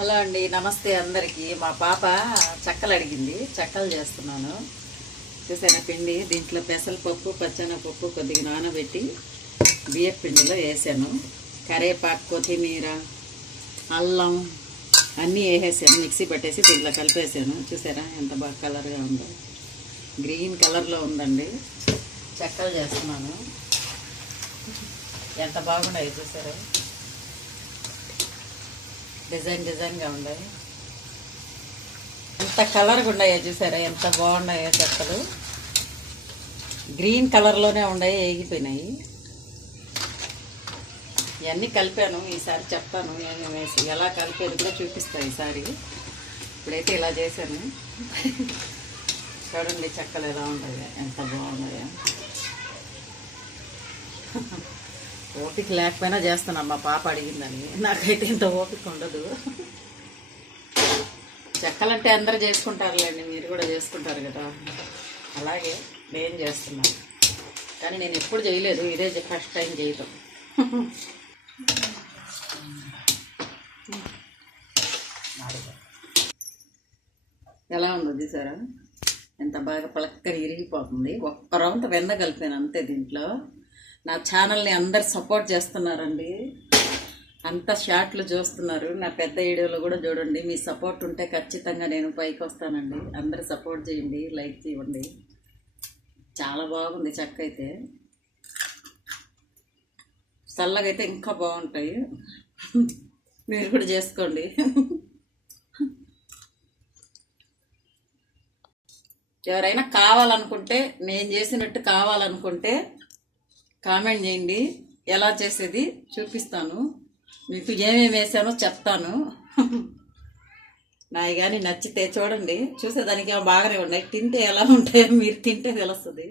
Hello అండి, నమస్తే అందరికీ. మా పాప చెక్కలు అడిగింది, చెక్కలు చేస్తున్నాను. చూసారా పిండి, దీంట్లో పెసరపప్పు, పచ్చెనపప్పు కొద్దిగా నానబెట్టి బియ్యం పిండిలో వేసాను. కరేపాకు, కొత్తిమీర, అల్లం అన్నీ వేసేసాను, మిక్సీ పట్టేసి దీంట్లో కలిపేసాను. చూసారా ఎంత బాగా కలర్గా ఉందో, గ్రీన్ కలర్లో ఉందండి. చెక్కలు చేస్తున్నాను, ఎంత బాగున్నాయి చూసారా, డిజైన్గా ఉన్నాయి. ఎంత కలర్గా ఉన్నాయో చూసారా, ఎంత బాగున్నాయో చెక్కలు. గ్రీన్ కలర్లోనే ఉన్నాయి, వేగిపోయినాయి. ఇవన్నీ కలిపాను. ఈసారి చెప్తాను ఏమేమి వేసి ఎలా కలిపేది కూడా చూపిస్తాను ఈసారి. ఇప్పుడైతే ఇలా చేశాను. చూడండి చెక్కలు ఎలా ఉన్నాయో, ఎంత బాగున్నాయో. ఓపిక లేకపోయినా చేస్తున్నాను, మా పాప అడిగిందని. నాకైతే ఇంత ఓపిక ఉండదు. చెక్కలంటే అందరూ చేసుకుంటారులేండి, మీరు కూడా చేసుకుంటారు కదా, అలాగే నేను చేస్తున్నాను. కానీ నేను ఎప్పుడు చేయలేదు, ఇదే ఫస్ట్ టైం చేయటం. ఎలా ఉందో చూసారా, ఎంత బాగా పలక్కని ఇరిగిపోతుంది. ఒక్క రౌండ్ వెన్న కలిపాను అంతే. దీంట్లో నా ఛానల్ని అందరు సపోర్ట్ చేస్తున్నారండి, అంత షార్ట్లు చూస్తున్నారు. నా పెద్ద వీడియోలు కూడా చూడండి. మీ సపోర్ట్ ఉంటే ఖచ్చితంగా నేను పైకి వస్తానండి. అందరు సపోర్ట్ చేయండి, లైక్ చేయండి. చాలా బాగుంది చెక్క అయితే. చల్లగా అయితే ఇంకా బాగుంటాయి, మీరు కూడా చేసుకోండి. ఎవరైనా కావాలనుకుంటే, నేను చేసినట్టు కావాలనుకుంటే కామెంట్ చేయండి. ఎలా చేసేది చూపిస్తాను, మీకు ఏమేమి వేసానో చెప్తాను. నాయి కానీ నచ్చితే చూడండి. చూసేదానికి ఏమో బాగానే ఉన్నాయి, తింటే ఎలా ఉంటాయో మీరు తింటే తెలుస్తుంది.